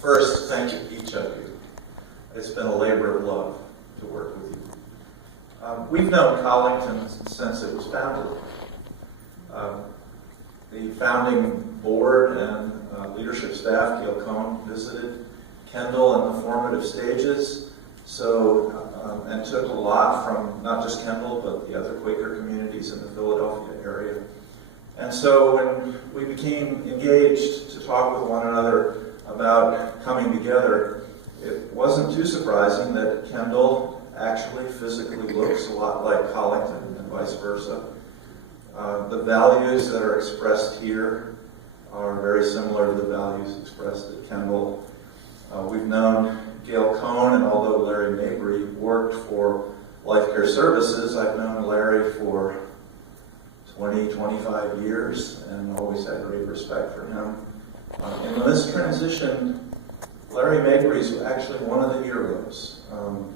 First, thank you, each of you. It's been a labor of love to work with you. We've known Collington since it was founded. The founding board and leadership staff, Gail Cohn, visited Kendall in the formative stages, and took a lot from not just Kendall, but the other Quaker communities in the Philadelphia area. And so when we became engaged to talk with one another about coming together, it wasn't too surprising that Kendall actually physically looks a lot like Collington and vice versa. The values that are expressed here are very similar to the values expressed at Kendall. We've known Gail Cohn, and although Larry Mabry worked for Life Care Services, I've known Larry for 20, 25 years and always had great respect for him. In this transition, Larry Mabry is actually one of the heroes,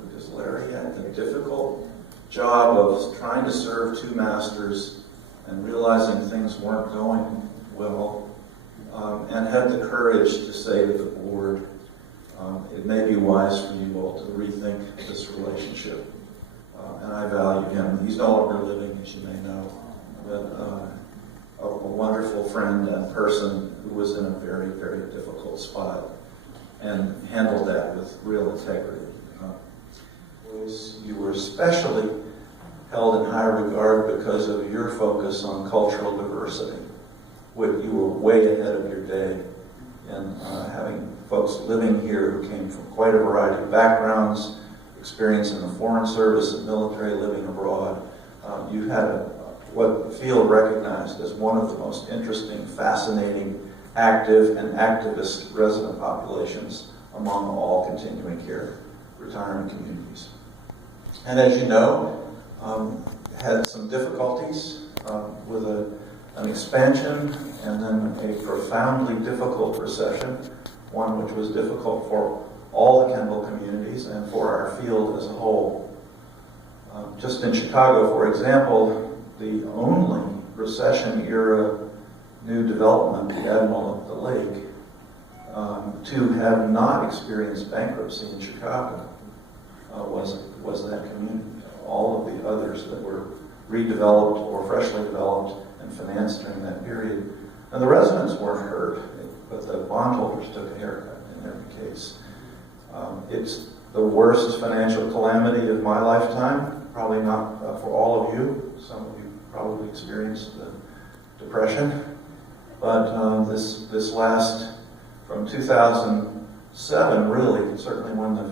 because Larry had the difficult job of trying to serve two masters and realizing things weren't going well, and had the courage to say to the board, it may be wise for you all to rethink this relationship. And I value him. He's no longer living, as you may know, but a wonderful friend and person who was in a very, very difficult spot and handled that with real integrity. You were especially held in high regard because of your focus on cultural diversity. You were way ahead of your day in having folks living here who came from quite a variety of backgrounds, experience in the foreign service and military, living abroad. You had what the field recognized as one of the most interesting, fascinating, active, and activist resident populations among all continuing care retirement communities. And as you know, had some difficulties with an expansion and then a profoundly difficult recession, one which was difficult for all the Kendall communities and for our field as a whole. Just in Chicago, for example, the only recession-era new development, the Admiral of the Lake, to have not experienced bankruptcy in Chicago was that community. All of the others that were redeveloped or freshly developed and financed during that period. And the residents weren't hurt, but the bondholders took a haircut in every case. It's the worst financial calamity of my lifetime, probably not for all of you. Some of you probably experienced the Depression. But this last, from 2007, really, certainly when the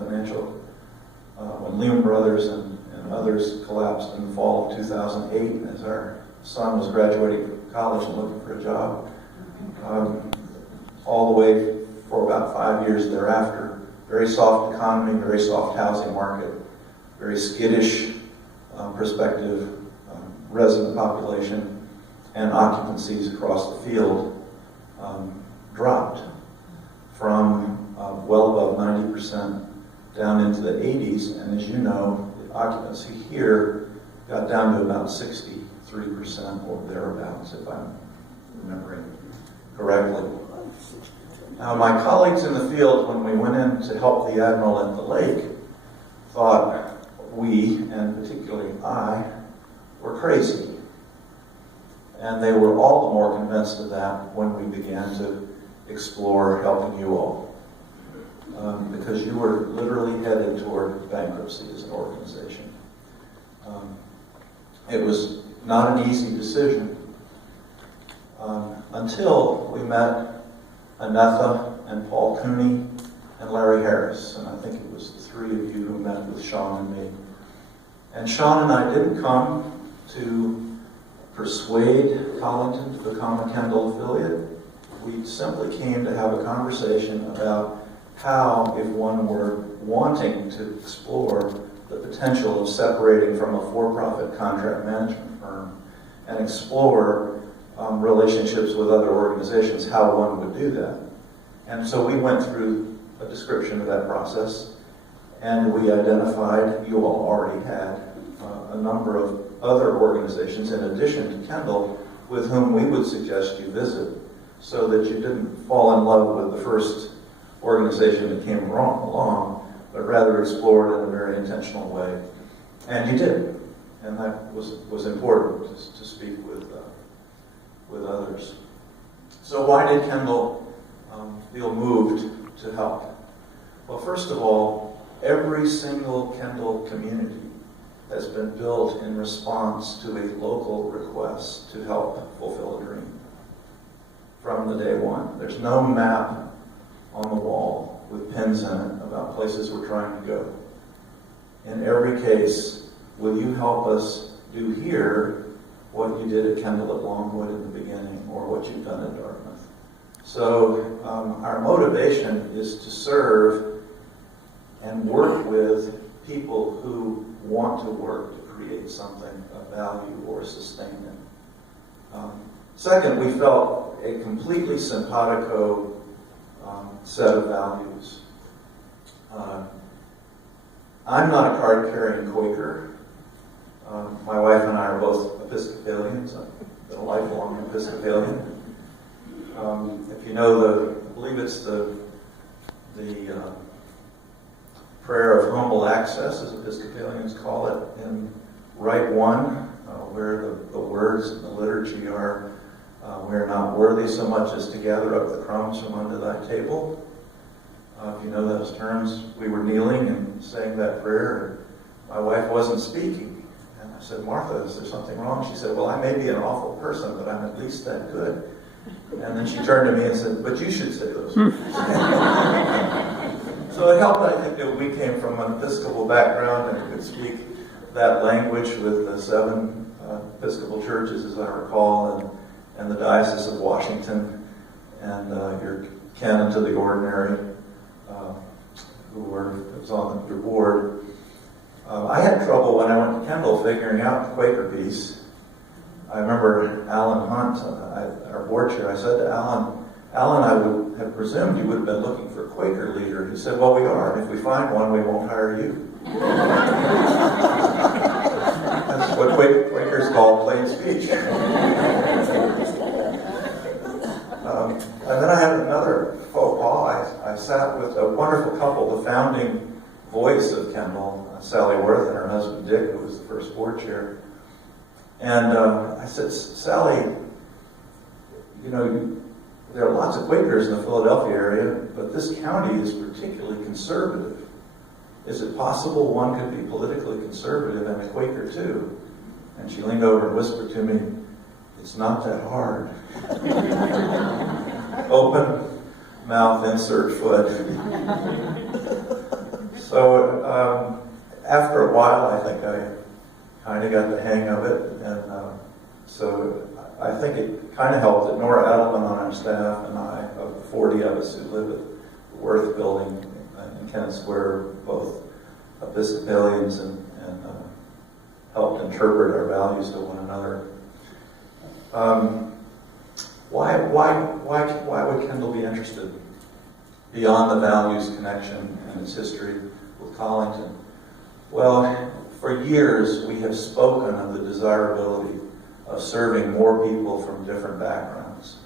when Lehman Brothers and others collapsed in the fall of 2008, as our son was graduating from college and looking for a job, all the way for about 5 years thereafter. Very soft economy, very soft housing market, very skittish prospective resident population, and occupancies across the field dropped from well above 90% down into the 80s, and as you know, the occupancy here got down to about 63% or thereabouts, if I'm remembering correctly. Now, my colleagues in the field, when we went in to help the Admiral at the lake, thought we, and particularly I, were crazy. And they were all the more convinced of that when we began to explore helping you all. Because you were literally headed toward bankruptcy as an organization. It was not an easy decision until we met Anetha and Paul Cooney and Larry Harris. And I think it was the three of you who met with Sean and me. And Sean and I didn't come to persuade Collington to become a Kendall affiliate. We simply came to have a conversation about how, if one were wanting to explore the potential of separating from a for-profit contract management firm and explore relationships with other organizations, how one would do that. And so we went through a description of that process, and we identified, you all already had, a number of other organizations in addition to Kendall with whom we would suggest you visit, so that you didn't fall in love with the first organization that came along, but rather explored in a very intentional way. And you did. And that was important to speak with others. So why did Kendall feel moved to help? Well, first of all, every single Kendall community has been built in response to a local request to help fulfill a dream. From the day one. There's no map on the wall with pins in it about places we're trying to go. In every case, will you help us do here what you did at Kendall at Longwood in the beginning, or what you've done at Dartmouth? So our motivation is to serve and work with people who want to work to create something of value or sustain it. Second, we felt a completely simpatico set of values. I'm not a card-carrying Quaker. My wife and I are both Episcopalians. I've been a lifelong Episcopalian. If you know I believe it's the prayer of humble access, as Episcopalians call it, in Rite 1, where the words in the liturgy are, we are not worthy so much as to gather up the crumbs from under thy table. If you know those terms, we were kneeling and saying that prayer, and my wife wasn't speaking. And I said, Martha, is there something wrong? She said, well, I may be an awful person, but I'm at least that good. And then she turned to me and said, but you should say those words. So it helped, I think, that we came from an Episcopal background and could speak that language with the 7 Episcopal churches, as I recall, and the Diocese of Washington, and your canon to the ordinary, who was on your board. I had trouble when I went to Kendall figuring out the Quaker piece. I remember Alan Hunt, our board chair. I said to Alan, I would have presumed you would have been looking for a Quaker leader. He said, well, we are, and if we find one, we won't hire you. That's what Quakers call plain speech. And then I had another faux pas. I sat with a wonderful couple, the founding voice of Kendall, Sally Worth and her husband Dick, who was the first board chair. And I said, Sally, you know, there are lots of Quakers in the Philadelphia area, but this county is particularly conservative. Is it possible one could be politically conservative and a Quaker too? And she leaned over and whispered to me, it's not that hard. Open mouth, insert foot. So after a while, I think I kind of got the hang of it, and so I think it kind of helped that Nora Edelman on our staff and I, of the 40 of us who live at the Worth building in Kennett Square, both Episcopalians and helped interpret our values to one another. Why would Kendall be interested beyond the values connection and its history with Collington? Well, for years we have spoken of the desirability of serving more people from different backgrounds.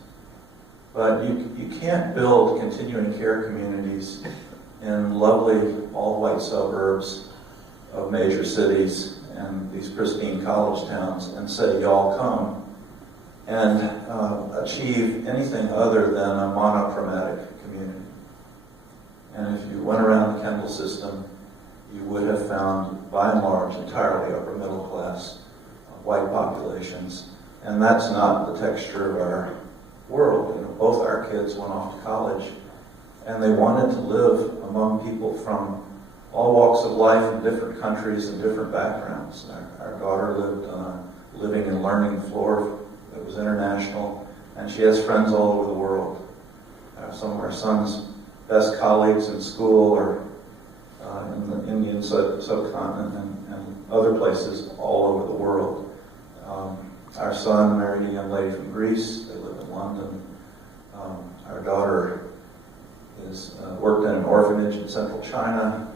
But you can't build continuing care communities in lovely all-white suburbs of major cities and these pristine college towns and say, y'all come, and achieve anything other than a monochromatic community. And if you went around the Kendall system, you would have found, by and large, entirely upper middle class white populations. And that's not the texture of our world. You know, both our kids went off to college, and they wanted to live among people from all walks of life in different countries and different backgrounds. Our daughter lived on a living and learning floor that was international, and she has friends all over the world. Some of our son's best colleagues in school are in the Indian subcontinent and other places all over the world. Our son married a young lady from Greece. They live in London. Our daughter is worked in an orphanage in central China,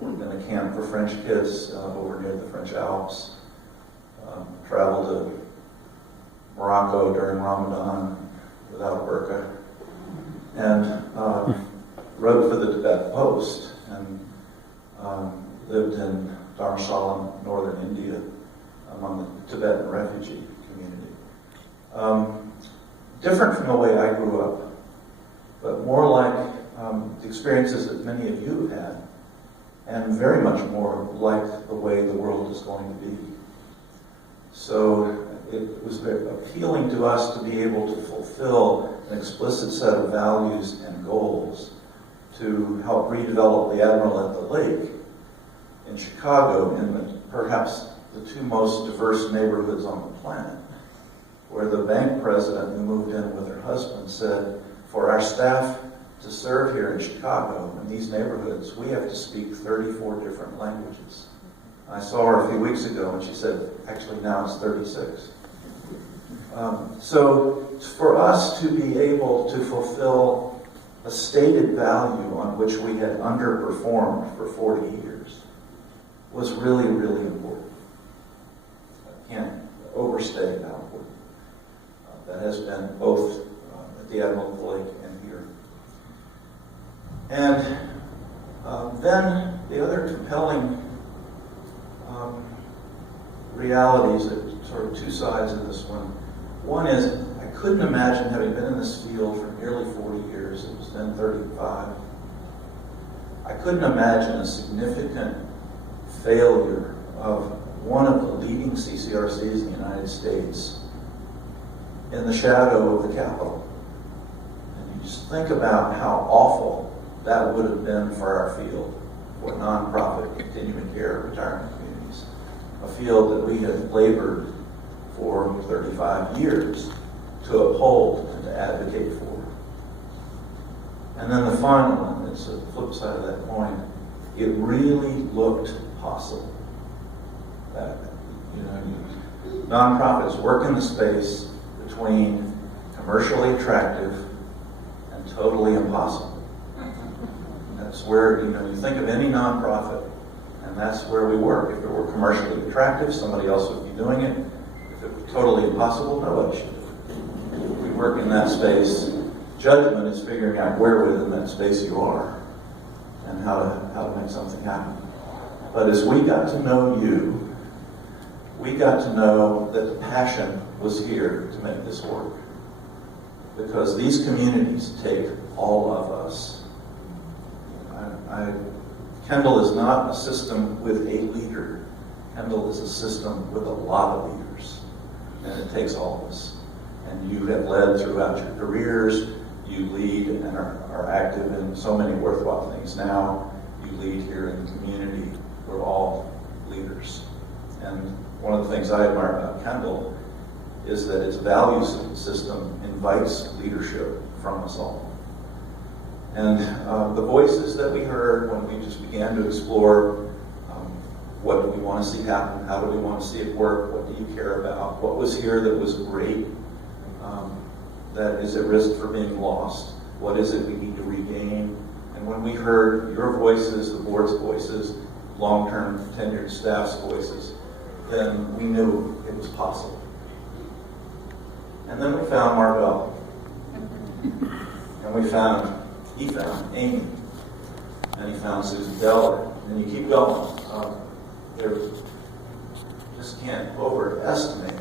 worked in a camp for French kids over near the French Alps, traveled to Morocco during Ramadan without a burqa. And wrote for the Tibet Post and lived in Dharamshala, northern India, among the Tibetan refugee community. Different from the way I grew up, but more like the experiences that many of you have had, and very much more like the way the world is going to be. So it was very appealing to us to be able to fulfill an explicit set of values and goals to help redevelop the Admiral at the Lake in Chicago, in perhaps the two most diverse neighborhoods on the planet, where the bank president who moved in with her husband said, for our staff to serve here in Chicago, in these neighborhoods, we have to speak 34 different languages. I saw her a few weeks ago and she said, actually now it's 36. So for us to be able to fulfill a stated value on which we had underperformed for 40 years was really, really important. I can't overstate how important that has been both at the Admiral of the Lake and here. And then the other compelling realities, that sort of two sides of this one. One is, I couldn't imagine, having been in this field for nearly 40 years, it was then 35, I couldn't imagine a significant failure of one of the leading CCRCs in the United States in the shadow of the Capitol. And you just think about how awful that would have been for our field, for nonprofit continuing care retirement communities, a field that we have labored for 35 years to uphold and to advocate for. And then the final one, it's the flip side of that coin, it really looked possible. That, nonprofits work in the space between commercially attractive and totally impossible. That's where, you think of any nonprofit, and that's where we work. If it were commercially attractive, somebody else would be doing it. If it were totally impossible, nobody should do it. We work in that space. Judgment is figuring out where within that space you are and how to make something happen. But as we got to know you, we got to know that the passion was here to make this work. Because these communities take all of us. Kendall is not a system with a leader. Kendall is a system with a lot of leaders. And it takes all of us. And you have led throughout your careers. You lead and are active in so many worthwhile things now. You lead here in the community. We're all leaders. And one of the things I admire about Kendall is that its value system invites leadership from us all. And the voices that we heard when we just began to explore what do we want to see happen, how do we want to see it work, what do you care about, what was here that was great, that is at risk for being lost, what is it we need to regain. And when we heard your voices, the board's voices, long-term tenured staff's voices, then we knew it was possible. And then we found Marvell. And he found Amy. And he found Susan Deller. And you keep going. There just can't overestimate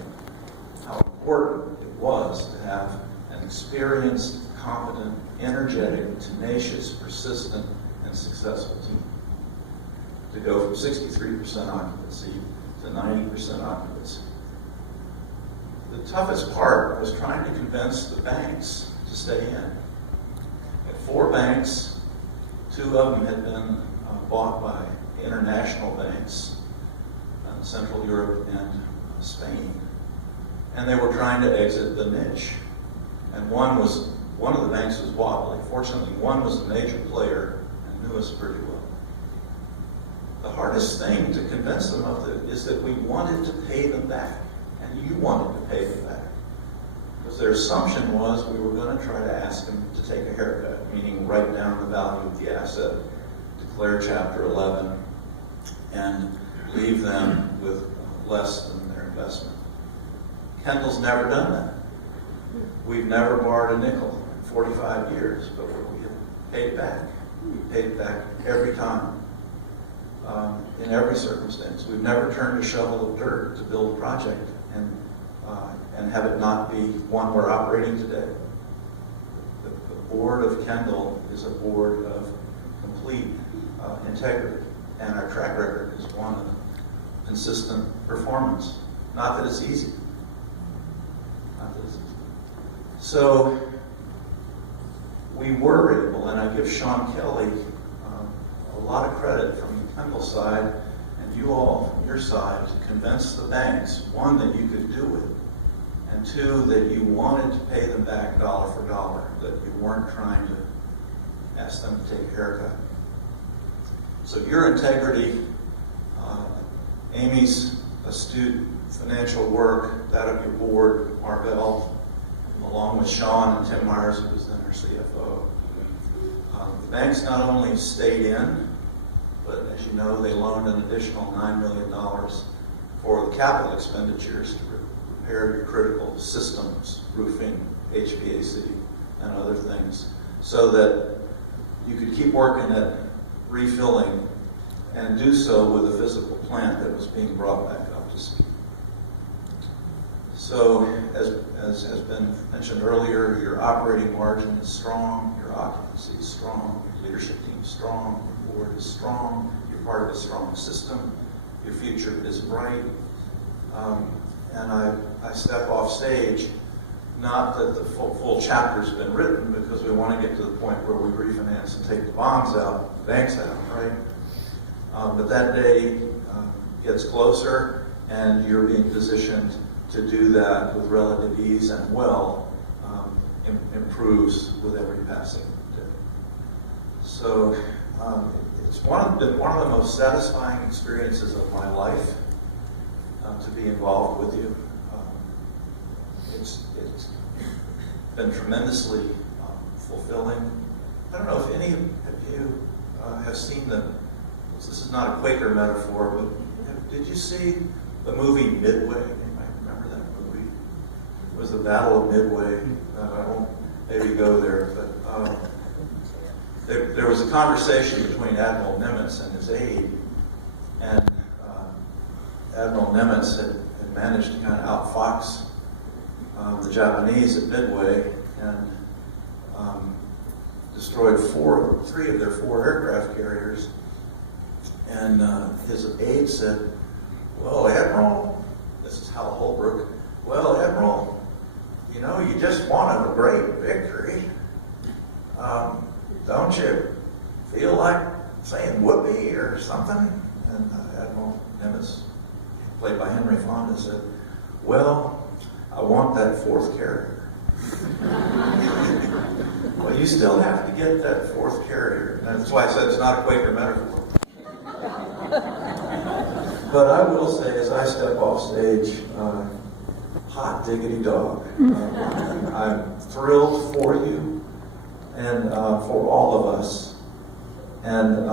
how important it was to have an experienced, competent, energetic, tenacious, persistent, and successful team. To go from 63% occupancy to 90% occupancy. The toughest part was trying to convince the banks to stay in. At 4 banks, 2 of them had been bought by international banks in Central Europe and Spain. And they were trying to exit the niche. And one of the banks was wobbly. Fortunately, one was a major player and knew us pretty well. The hardest thing to convince them of is that we wanted to pay them back. And you wanted to pay them back. Because their assumption was we were going to try to ask them to take a haircut, meaning write down the value of the asset, declare Chapter 11, and leave them with less than their investment. Kendall's never done that. We've never borrowed a nickel in 45 years, but we have paid back. We paid it back every time, in every circumstance. We've never turned a shovel of dirt to build a project and have it not be one we're operating today. The board of Kendall is a board of complete integrity, and our track record is one of consistent performance. Not that it's easy. Not that it's easy. So we were able, and I give Sean Kelly a lot of credit from the Kendall side, and you all from your side, to convince the banks, one, that you could do it, and two, that you wanted to pay them back dollar for dollar, that you weren't trying to ask them to take a haircut. So your integrity, Amy's astute financial work, that of your board, Marvell, along with Sean and Tim Myers, who was then our CFO. The banks not only stayed in, but as you know, they loaned an additional $9 million for the capital expenditures to repair your critical systems, roofing, HVAC, and other things, so that you could keep working at refilling and do so with a physical plant that was being brought back up to speed. So, as has been mentioned earlier, your operating margin is strong, your occupancy is strong, your leadership team is strong, your board is strong, you're part of a strong system, your future is bright. And I step off stage, not that the full chapter's been written, because we want to get to the point where we refinance and take the bonds out, the banks out, right? But that day gets closer, and you're being positioned to do that with relative ease, and improves with every passing day. So it's been one of the most satisfying experiences of my life to be involved with you. It's been tremendously fulfilling. I don't know if any of you have seen this is not a Quaker metaphor, but did you see the movie Midway? Anybody remember that movie? It was the Battle of Midway. I won't maybe go there, but there was a conversation between Admiral Nimitz and his aide, and Admiral Nimitz had managed to kind of outfox the Japanese at Midway and destroyed three of their 4 aircraft carriers. And his aide said, "Well, Admiral," this is Hal Holbrook, "well, Admiral, you know, you just won a great victory. Don't you feel like saying whoopee or something?" And Admiral Nimitz, played by Henry Fonda, said, "Well, I want that 4th carrier." Well, you still have to get that 4th carrier. And that's why I said it's not a Quaker metaphor. But I will say, as I step off stage, hot diggity dog. I'm thrilled for you and for all of us, and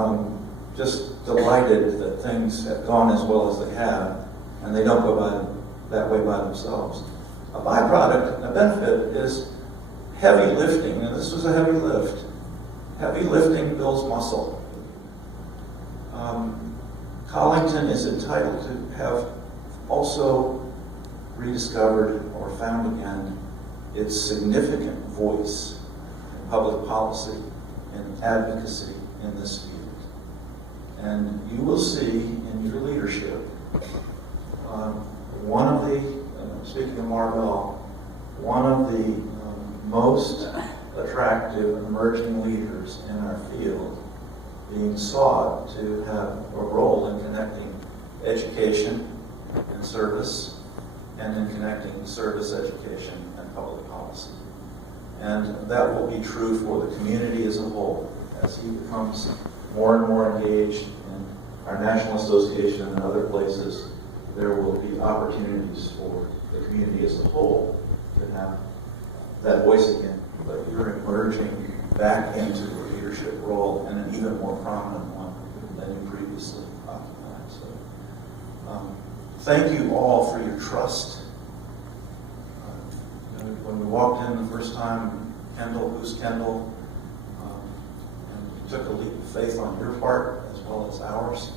just delighted that things have gone as well as they have, and they don't go by that way by themselves. A byproduct, a benefit, is heavy lifting, and this was a heavy lift. Heavy lifting builds muscle. Collington is entitled to have also rediscovered or found again its significant voice in public policy and advocacy in this field. And you will see in your leadership one of the, speaking of Marvell, one of the most attractive emerging leaders in our field being sought to have a role in connecting education and service, and in connecting service, education, and public policy. And that will be true for the community as a whole. As he becomes more and more engaged in our National Association and other places, there will be opportunities for the community as a whole to have that voice again. But you're emerging back into a leadership role, and an even more prominent one than you previously occupied. So, thank you all for your trust. When we walked in the first time, Kendall, who's Kendall? And took a leap of faith on your part as well as ours.